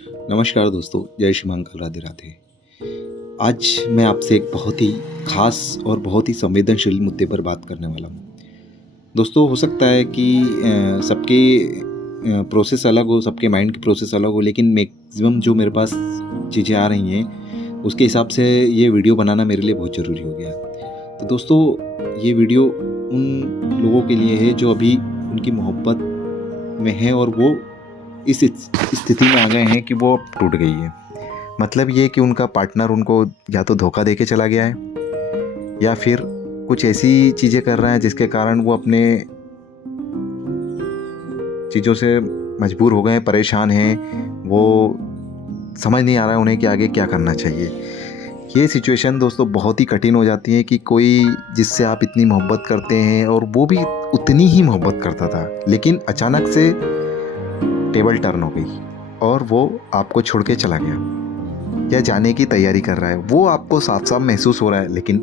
नमस्कार दोस्तों, जय श्री महाकाल, राधे राधे। आज मैं आपसे एक बहुत ही ख़ास और बहुत ही संवेदनशील मुद्दे पर बात करने वाला हूँ। दोस्तों, हो सकता है कि सबके प्रोसेस अलग हो, सबके माइंड की प्रोसेस अलग हो, लेकिन मैक्सिमम जो मेरे पास चीज़ें आ रही हैं, उसके हिसाब से ये वीडियो बनाना मेरे लिए बहुत ज़रूरी हो गया है। तो दोस्तों, ये वीडियो उन लोगों के लिए है जो अभी उनकी मोहब्बत में हैं और वो इस स्थिति में आ गए हैं कि वो अब टूट गई है। मतलब ये कि उनका पार्टनर उनको या तो धोखा दे के चला गया है या फिर कुछ ऐसी चीज़ें कर रहा है जिसके कारण वो अपने चीज़ों से मजबूर हो गए हैं, परेशान हैं। वो समझ नहीं आ रहा है उन्हें कि आगे क्या करना चाहिए। ये सिचुएशन दोस्तों बहुत ही कठिन हो जाती है कि कोई जिससे आप इतनी मोहब्बत करते हैं और वो भी उतनी ही मोहब्बत करता था, लेकिन अचानक से टेबल टर्न हो गई और वो आपको छोड़ के चला गया या जाने की तैयारी कर रहा है। वो आपको साफ साफ महसूस हो रहा है, लेकिन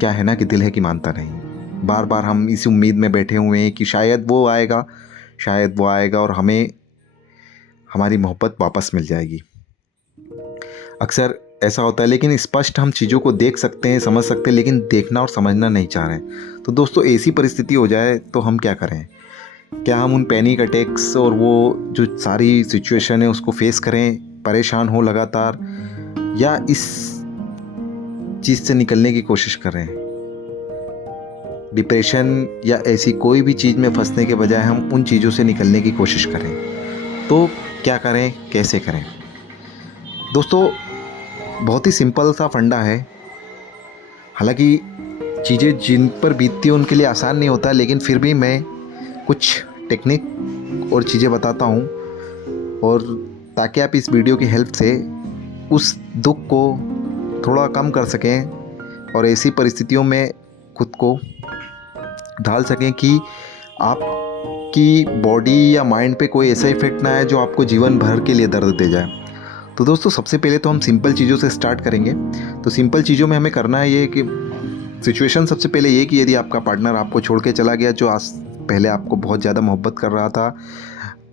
क्या है ना कि दिल है कि मानता नहीं। बार बार हम इस उम्मीद में बैठे हुए हैं कि शायद वो आएगा, शायद वो आएगा और हमें हमारी मोहब्बत वापस मिल जाएगी। अक्सर ऐसा होता है, लेकिन स्पष्ट हम चीज़ों को देख सकते हैं, समझ सकते हैं, लेकिन देखना और समझना नहीं चाह रहे। तो दोस्तों, ऐसी परिस्थिति हो जाए तो हम क्या करें? क्या हम उन पैनिक अटैक्स और वो जो सारी सिचुएशन है उसको फेस करें, परेशान हो लगातार, या इस चीज़ से निकलने की कोशिश करें? डिप्रेशन या ऐसी कोई भी चीज़ में फंसने के बजाय हम उन चीज़ों से निकलने की कोशिश करें। तो क्या करें, कैसे करें? दोस्तों, बहुत ही सिंपल सा फंडा है। हालांकि चीज़ें जिन पर बीतती हैं उनके लिए आसान नहीं होता, लेकिन फिर भी मैं कुछ टेक्निक और चीज़ें बताता हूँ, और ताकि आप इस वीडियो की हेल्प से उस दुख को थोड़ा कम कर सकें और ऐसी परिस्थितियों में खुद को ढाल सकें कि आपकी बॉडी या माइंड पे कोई ऐसा इफ़ेक्ट ना आए जो आपको जीवन भर के लिए दर्द दे जाए। तो दोस्तों, सबसे पहले तो हम सिंपल चीज़ों से स्टार्ट करेंगे। तो सिंपल चीज़ों में हमें करना है ये कि सिचुएशन सबसे पहले ये कि यदि आपका पार्टनर आपको छोड़ के चला गया, जो आज पहले आपको बहुत ज़्यादा मोहब्बत कर रहा था,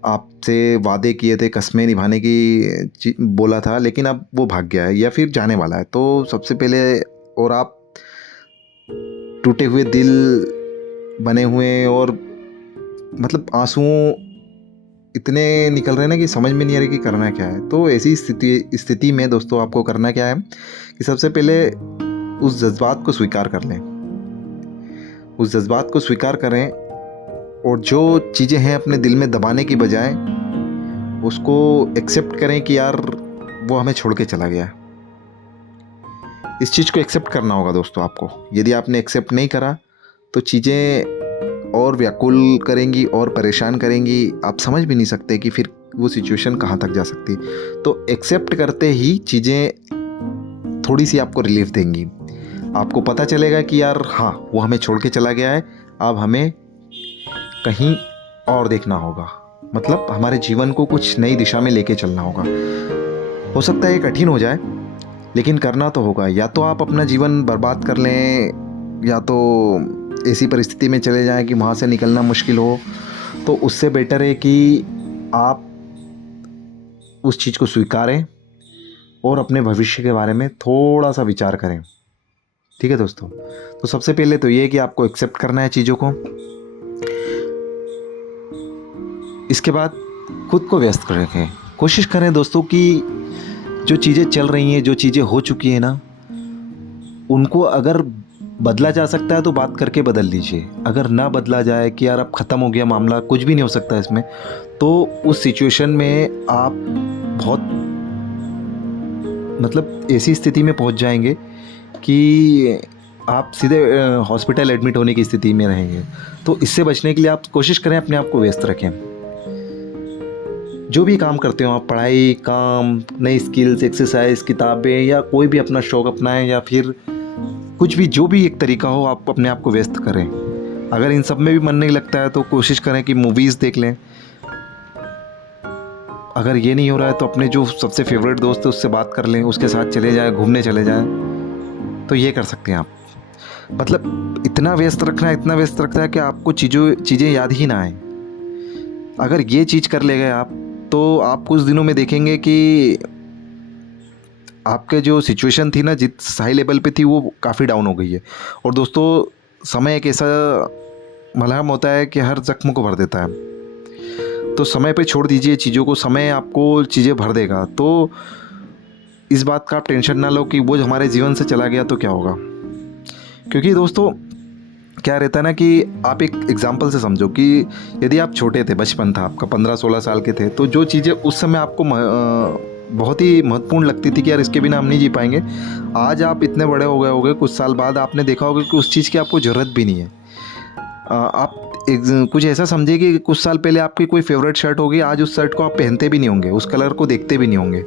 आपसे वादे किए थे, कस्में निभाने की बोला था, लेकिन अब वो भाग गया है या फिर जाने वाला है, तो सबसे पहले, और आप टूटे हुए दिल बने हुए हैं और मतलब आंसुओं इतने निकल रहे हैं ना कि समझ में नहीं आ रही कि करना क्या है। तो ऐसी स्थिति में दोस्तों आपको करना क्या है कि सबसे पहले उस जज्बात को स्वीकार कर लें। उस जज्बात को स्वीकार करें और जो चीज़ें हैं अपने दिल में दबाने की बजाय उसको एक्सेप्ट करें कि यार वो हमें छोड़ के चला गया। इस चीज़ को एक्सेप्ट करना होगा दोस्तों आपको। यदि आपने एक्सेप्ट नहीं करा तो चीज़ें और व्याकुल करेंगी और परेशान करेंगी। आप समझ भी नहीं सकते कि फिर वो सिचुएशन कहाँ तक जा सकती। तो एक्सेप्ट करते ही चीज़ें थोड़ी सी आपको रिलीफ देंगी। आपको पता चलेगा कि यार हाँ, वो हमें छोड़ के चला गया है, अब हमें कहीं और देखना होगा। मतलब हमारे जीवन को कुछ नई दिशा में लेके चलना होगा। हो सकता है ये कठिन हो जाए, लेकिन करना तो होगा। या तो आप अपना जीवन बर्बाद कर लें, या तो ऐसी परिस्थिति में चले जाएं कि वहाँ से निकलना मुश्किल हो। तो उससे बेटर है कि आप उस चीज़ को स्वीकारें और अपने भविष्य के बारे में थोड़ा सा विचार करें। ठीक है दोस्तों? तो सबसे पहले तो ये है कि आपको एक्सेप्ट करना है चीज़ों को। इसके बाद खुद को व्यस्त कर रखें। कोशिश करें दोस्तों कि जो चीज़ें चल रही हैं, जो चीज़ें हो चुकी हैं ना, उनको अगर बदला जा सकता है तो बात करके बदल लीजिए। अगर ना बदला जाए कि यार अब ख़त्म हो गया मामला, कुछ भी नहीं हो सकता इसमें, तो उस सिचुएशन में आप बहुत मतलब ऐसी स्थिति में पहुंच जाएंगे कि आप सीधे हॉस्पिटल एडमिट होने की स्थिति में रहेंगे। तो इससे बचने के लिए आप कोशिश करें अपने आप को व्यस्त रखें। जो भी काम करते हो आप, पढ़ाई, काम, नई स्किल्स, एक्सरसाइज, किताबें, या कोई भी अपना शौक़ अपनाएं, या फिर कुछ भी, जो भी एक तरीका हो, आप अपने आप को व्यस्त करें। अगर इन सब में भी मन नहीं लगता है तो कोशिश करें कि मूवीज़ देख लें। अगर ये नहीं हो रहा है तो अपने जो सबसे फेवरेट दोस्त है उससे बात कर लें, उसके साथ चले जाएं, घूमने चले जाएं। तो ये कर सकते हैं आप। मतलब इतना व्यस्त रखना है, इतना व्यस्त रखना है कि आपको चीज़ें याद ही ना आए। अगर ये चीज़ कर ले गए आप तो आप कुछ दिनों में देखेंगे कि आपके जो सिचुएशन थी ना, जिस हाई लेवल पे थी, वो काफ़ी डाउन हो गई है। और दोस्तों, समय एक ऐसा मलहम होता है कि हर ज़ख्म को भर देता है। तो समय पे छोड़ दीजिए चीज़ों को, समय आपको चीज़ें भर देगा। तो इस बात का आप टेंशन ना लो कि वो हमारे जीवन से चला गया तो क्या होगा। क्योंकि दोस्तों, क्या रहता है ना कि आप एक एग्जाम्पल से समझो कि यदि आप छोटे थे, बचपन था आपका, 15-16 साल के थे, तो जो चीज़ें उस समय आपको बहुत ही महत्वपूर्ण लगती थी कि यार इसके बिना हम नहीं जी पाएंगे, आज आप इतने बड़े हो गए होगे, कुछ साल बाद आपने देखा होगा कि उस चीज़ की आपको ज़रूरत भी नहीं है। आप कुछ ऐसा समझिए कि कुछ साल पहले आपकी कोई फेवरेट शर्ट होगी, आज उस शर्ट को आप पहनते भी नहीं होंगे, उस कलर को देखते भी नहीं होंगे।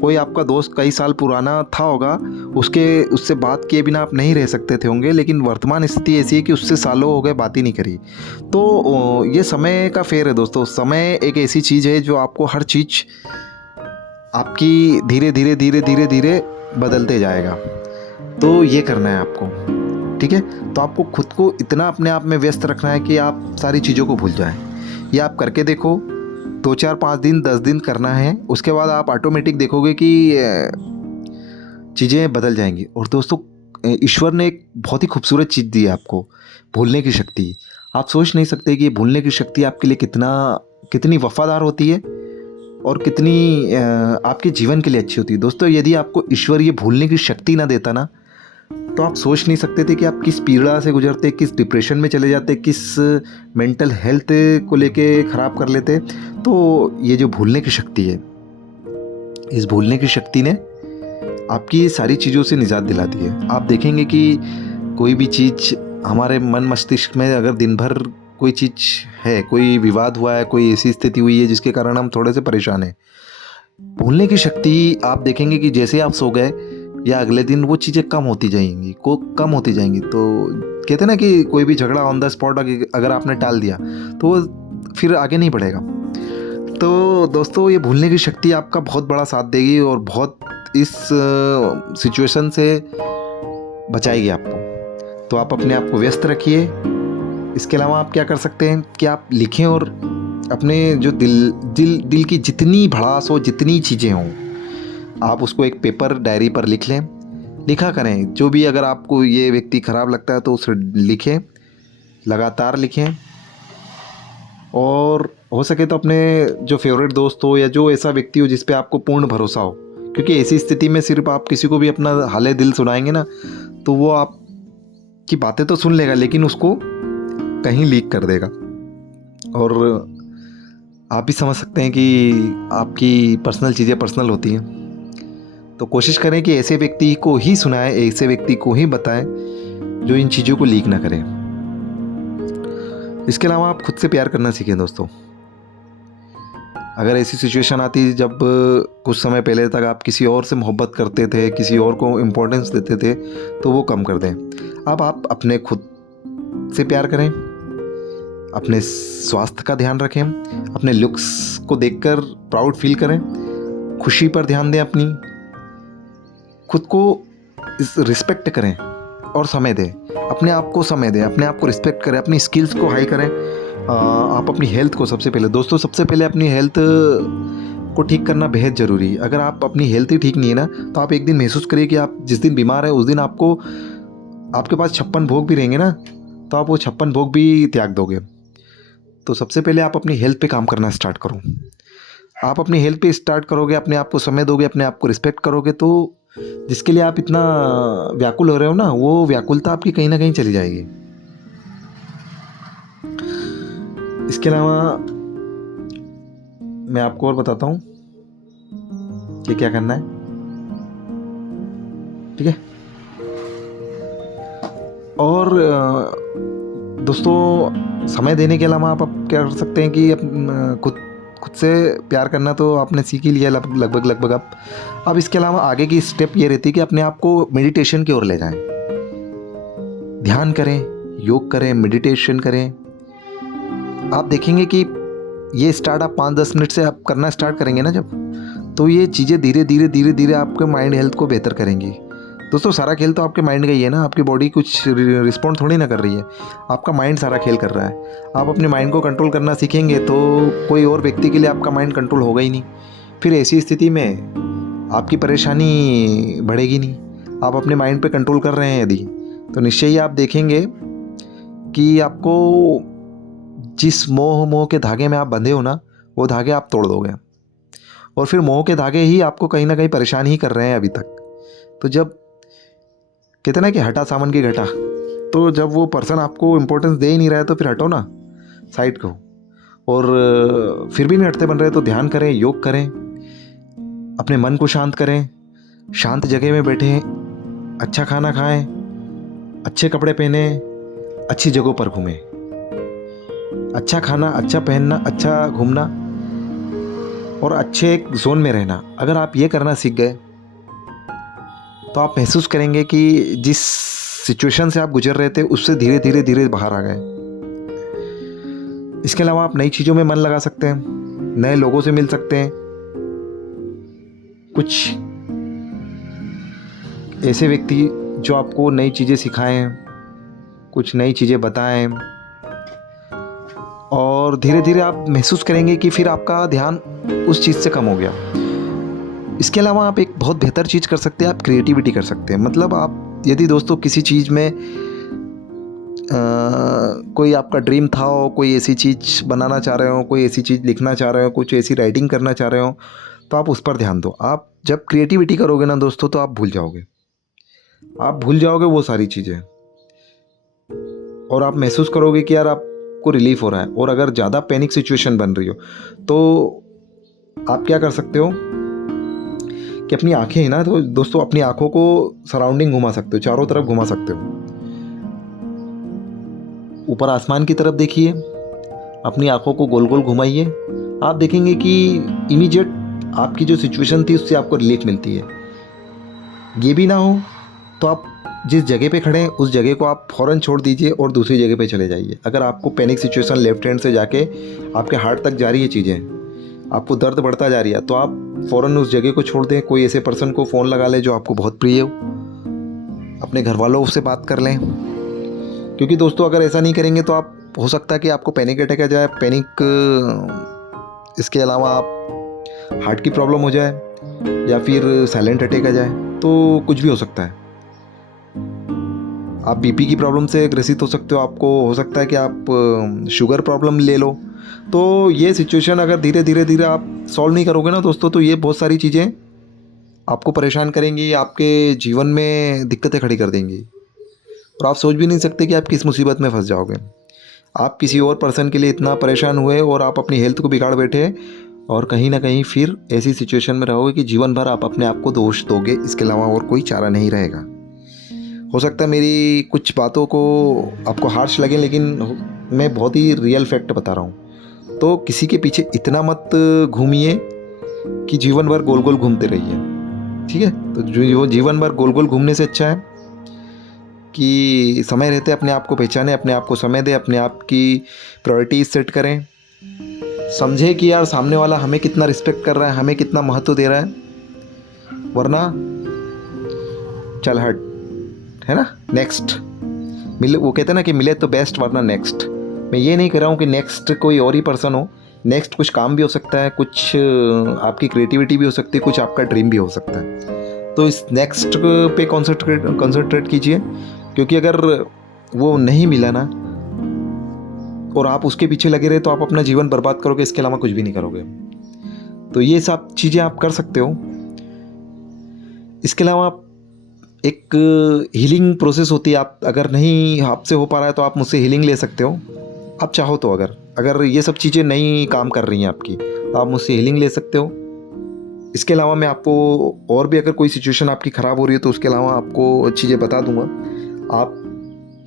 कोई आपका दोस्त कई साल पुराना था होगा, उससे बात किए बिना आप नहीं रह सकते थे होंगे, लेकिन वर्तमान स्थिति ऐसी है कि उससे सालों हो गए बात ही नहीं करी। तो ये समय का फेर है दोस्तों। समय एक ऐसी चीज़ है जो आपको हर चीज़ आपकी धीरे धीरे धीरे धीरे धीरे बदलते जाएगा। तो ये करना है आपको, ठीक है। तो आपको खुद को इतना अपने आप में व्यस्त रखना है कि आप सारी चीज़ों को भूल जाएं। ये आप करके देखो, 2-4-5 दिन 10 दिन करना है, उसके बाद आप ऑटोमेटिक देखोगे कि चीज़ें बदल जाएंगी। और दोस्तों, ईश्वर ने एक बहुत ही खूबसूरत चीज़ दी है आपको, भूलने की शक्ति। आप सोच नहीं सकते कि भूलने की शक्ति आपके लिए कितनी वफादार होती है और कितनी आपके जीवन के लिए अच्छी होती है। दोस्तों, यदि आपको ईश्वर ये भूलने की शक्ति ना देता ना, तो आप सोच नहीं सकते थे कि आप किस पीड़ा से गुजरते, किस डिप्रेशन में चले जाते, किस मेंटल हेल्थ को लेके ख़राब कर लेते। तो ये जो भूलने की शक्ति है, इस भूलने की शक्ति ने आपकी सारी चीज़ों से निजात दिला दी है। आप देखेंगे कि कोई भी चीज़ हमारे मन मस्तिष्क में अगर दिन भर कोई चीज़ है, कोई विवाद हुआ है, कोई ऐसी स्थिति हुई है जिसके कारण हम थोड़े से परेशान हैं, भूलने की शक्ति आप देखेंगे कि जैसे आप सो गए या अगले दिन वो चीज़ें कम होती जाएंगी। तो कहते हैं ना कि कोई भी झगड़ा ऑन द स्पॉट अगर आपने टाल दिया तो वो फिर आगे नहीं बढ़ेगा। तो दोस्तों, ये भूलने की शक्ति आपका बहुत बड़ा साथ देगी और बहुत इस सिचुएशन से बचाएगी आपको। तो आप अपने आप को व्यस्त रखिए। इसके अलावा आप क्या कर सकते हैं कि आप लिखें और अपने जो दिल की जितनी भड़ास हो, जितनी चीज़ें हों, आप उसको एक पेपर डायरी पर लिख लें, लिखा करें। जो भी अगर आपको ये व्यक्ति ख़राब लगता है तो उसे लिखें, लगातार लिखें। और हो सके तो अपने जो फेवरेट दोस्त हो या जो ऐसा व्यक्ति हो जिस पे आपको पूर्ण भरोसा हो, क्योंकि ऐसी स्थिति में सिर्फ आप किसी को भी अपना हाले दिल सुनाएंगे ना, तो वो आपकी बातें तो सुन लेगा लेकिन उसको कहीं लीक कर देगा। और आप भी समझ सकते हैं कि आपकी पर्सनल चीज़ें पर्सनल होती हैं। तो कोशिश करें कि ऐसे व्यक्ति को ही सुनाएं, ऐसे व्यक्ति को ही बताएं जो इन चीज़ों को लीक ना करें। इसके अलावा आप खुद से प्यार करना सीखें दोस्तों। अगर ऐसी सिचुएशन आती जब कुछ समय पहले तक आप किसी और से मोहब्बत करते थे, किसी और को इम्पोर्टेंस देते थे, तो वो कम कर दें। अब आप अपने खुद से प्यार करें, अपने स्वास्थ्य का ध्यान रखें, अपने लुक्स को देखकर प्राउड फील करें, खुशी पर ध्यान दें, अपनी खुद को रिस्पेक्ट करें और समय दें। अपने आप को समय दें, अपने आप को रिस्पेक्ट करें, अपनी स्किल्स को हाई करें। आप अपनी हेल्थ को सबसे पहले अपनी हेल्थ को ठीक करना बेहद ज़रूरी है। अगर आप अपनी हेल्थ ही ठीक नहीं है ना, तो आप एक दिन महसूस करिए कि आप जिस दिन बीमार हैं उस दिन आपके पास 56 भोग भी रहेंगे ना, तो आप वो 56 भोग भी त्याग दोगे। तो सबसे पहले आप अपनी हेल्थ पे काम करना स्टार्ट करो। आप अपनी हेल्थ पे स्टार्ट करोगे, अपने आप को समय दोगे, अपने आप को रिस्पेक्ट करोगे, तो जिसके लिए आप इतना व्याकुल हो रहे हो ना, वो व्याकुलता आपकी कहीं ना कहीं चली जाएगी। इसके अलावा मैं आपको और बताता हूँ कि क्या करना है, ठीक है। और दोस्तों, समय देने के अलावा आप क्या कर सकते हैं कि खुद से प्यार करना तो आपने सीख ही लिया लगभग आप। अब इसके अलावा आगे की स्टेप ये रहती है कि अपने आप को मेडिटेशन की ओर ले जाएं। ध्यान करें, योग करें, मेडिटेशन करें। आप देखेंगे कि ये स्टार्ट आप 5-10 मिनट से आप करना स्टार्ट करेंगे ना जब, तो ये चीज़ें धीरे धीरे आपके माइंड हेल्थ को बेहतर करेंगी। दोस्तों सारा खेल तो आपके माइंड का ही है ना, आपकी बॉडी कुछ रिस्पॉन्ड थोड़ी ना कर रही है, आपका माइंड सारा खेल कर रहा है। आप अपने माइंड को कंट्रोल करना सीखेंगे तो कोई और व्यक्ति के लिए आपका माइंड कंट्रोल होगा ही नहीं। फिर ऐसी स्थिति में आपकी परेशानी बढ़ेगी नहीं। आप अपने माइंड पे कंट्रोल कर रहे हैं यदि, तो निश्चय ही आप देखेंगे कि आपको जिस मोह के धागे में आप बंधे हो ना, वो धागे आप तोड़ दोगे। और फिर मोह के धागे ही आपको कहीं ना कहीं परेशान ही कर रहे हैं अभी तक। तो जब कहते ना कि हटा सामन की घटा, तो जब वो पर्सन आपको इम्पोर्टेंस दे ही नहीं रहा है तो फिर हटो ना साइड को। और फिर भी नहीं हटते बन रहे तो ध्यान करें, योग करें, अपने मन को शांत करें, शांत जगह में बैठें, अच्छा खाना खाएं, अच्छे कपड़े पहने, अच्छी जगहों पर घूमें। अच्छा खाना, अच्छा पहनना, अच्छा घूमना और अच्छे एक जोन में रहना, अगर आप ये करना सीख गए तो आप महसूस करेंगे कि जिस सिचुएशन से आप गुजर रहे थे उससे धीरे धीरे धीरे बाहर आ गए। इसके अलावा आप नई चीज़ों में मन लगा सकते हैं, नए लोगों से मिल सकते हैं, कुछ ऐसे व्यक्ति जो आपको नई चीज़ें सिखाएं, कुछ नई चीज़ें बताएं, और धीरे धीरे आप महसूस करेंगे कि फिर आपका ध्यान उस चीज़ से कम हो गया। इसके अलावा आप एक बहुत बेहतर चीज़ कर सकते हैं, आप क्रिएटिविटी कर सकते हैं। मतलब आप यदि दोस्तों किसी चीज़ में कोई आपका ड्रीम था हो, कोई ऐसी चीज़ बनाना चाह रहे हो, कोई ऐसी चीज़ लिखना चाह रहे हो, कुछ ऐसी राइटिंग करना चाह रहे हो, तो आप उस पर ध्यान दो। आप जब क्रिएटिविटी करोगे ना दोस्तों, तो आप भूल जाओगे, आप भूल जाओगे वो सारी चीज़ें, और आप महसूस करोगे कि यार आपको रिलीफ हो रहा है। और अगर ज़्यादा पैनिक सिचुएशन बन रही हो तो आप क्या कर सकते हो कि अपनी आंखें हैं ना, तो दोस्तों अपनी आंखों को सराउंडिंग घुमा सकते हो, चारों तरफ घुमा सकते हो। ऊपर आसमान की तरफ देखिए, अपनी आंखों को गोल गोल घुमाइए, आप देखेंगे कि इमीडिएट आपकी जो सिचुएशन थी उससे आपको रिलीफ मिलती है। ये भी ना हो तो आप जिस जगह पे खड़े हैं उस जगह को आप फ़ौरन छोड़ दीजिए और दूसरी जगह पे चले जाइए। अगर आपको पैनिक सिचुएशन लेफ्ट हैंड से जाके आपके हार्ट तक जा रही है चीज़ें, आपको दर्द बढ़ता जा रही है, तो आप फ़ौरन उस जगह को छोड़ दें। कोई ऐसे पर्सन को फ़ोन लगा लें जो आपको बहुत प्रिय हो, अपने घर वालों से बात कर लें, क्योंकि दोस्तों अगर ऐसा नहीं करेंगे तो आप हो सकता है कि आपको पैनिक अटैक आ जाए, इसके अलावा आप हार्ट की प्रॉब्लम हो जाए या फिर साइलेंट अटैक आ जाए, तो कुछ भी हो सकता है। आप बीपी की प्रॉब्लम से ग्रसित हो सकते हो, आपको हो सकता है कि आप शुगर प्रॉब्लम ले लो। तो ये सिचुएशन अगर धीरे धीरे आप सॉल्व नहीं करोगे ना दोस्तों, तो ये बहुत सारी चीज़ें आपको परेशान करेंगी, आपके जीवन में दिक्कतें खड़ी कर देंगी, और आप सोच भी नहीं सकते कि आप किस मुसीबत में फंस जाओगे। आप किसी और पर्सन के लिए इतना परेशान हुए और आप अपनी हेल्थ को बिगाड़ बैठे, और कहीं ना कहीं फिर ऐसी सिचुएशन में रहोगे कि जीवन भर आप अपने आप को दोष दोगे। इसके अलावा और कोई चारा नहीं रहेगा। हो सकता है मेरी कुछ बातों को आपको हार्श लगे, लेकिन मैं बहुत ही रियल फैक्ट बता रहा हूँ। तो किसी के पीछे इतना मत घूमिए कि जीवन भर गोल गोल घूमते रहिए, ठीक है। तो जो जीवन भर गोल गोल घूमने से अच्छा है कि समय रहते अपने आप को पहचाने, अपने आप को समय दें, अपने आप की प्रायोरिटीज सेट करें, समझे कि यार सामने वाला हमें कितना रिस्पेक्ट कर रहा है, हमें कितना महत्व दे रहा है, वरना चल हट, है ना, नेक्स्ट मिले। वो कहते हैं ना कि मिले तो बेस्ट, वरना नेक्स्ट। मैं ये नहीं कह रहा हूँ कि नेक्स्ट कोई और ही पर्सन हो, नेक्स्ट कुछ काम भी हो सकता है, कुछ आपकी क्रिएटिविटी भी हो सकती है, कुछ आपका ड्रीम भी हो सकता है। तो इस नेक्स्ट पे कॉन्सेंट्रेट कीजिए, क्योंकि अगर वो नहीं मिला ना और आप उसके पीछे लगे रहे तो आप अपना जीवन बर्बाद करोगे, इसके अलावा कुछ भी नहीं करोगे। तो ये सब चीज़ें आप कर सकते हो। इसके अलावा आप एक हीलिंग प्रोसेस होती है, आप अगर नहीं आपसे हो पा रहा है तो आप मुझसे हीलिंग ले सकते हो, आप चाहो तो। अगर ये सब चीज़ें नहीं काम कर रही हैं आपकी, तो आप मुझसे हीलिंग ले सकते हो। इसके अलावा मैं आपको और भी, अगर कोई सिचुएशन आपकी ख़राब हो रही है तो उसके अलावा आपको चीज़ें बता दूंगा। आप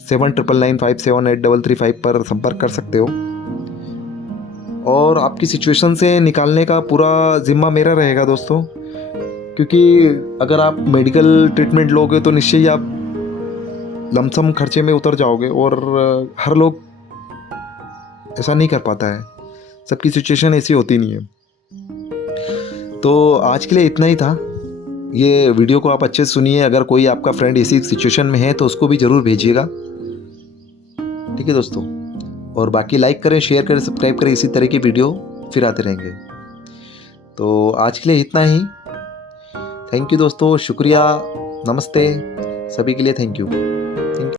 7995783335 पर संपर्क कर सकते हो, और आपकी सिचुएशन से निकालने का पूरा ज़िम्मा मेरा रहेगा दोस्तों। क्योंकि अगर आप मेडिकल ट्रीटमेंट लोगे तो निश्चय ही आप लमसम खर्चे में उतर जाओगे, और हर लोग ऐसा नहीं कर पाता है, सबकी सिचुएशन ऐसी होती नहीं है। तो आज के लिए इतना ही था। ये वीडियो को आप अच्छे से सुनिए। अगर कोई आपका फ्रेंड ऐसी सिचुएशन में है तो उसको भी ज़रूर भेजिएगा, ठीक है दोस्तों। और बाकी लाइक करें, शेयर करें, सब्सक्राइब करें, इसी तरह की वीडियो फिर आते रहेंगे। तो आज के लिए इतना ही। थैंक यू दोस्तों, शुक्रिया, नमस्ते, सभी के लिए थैंक यू।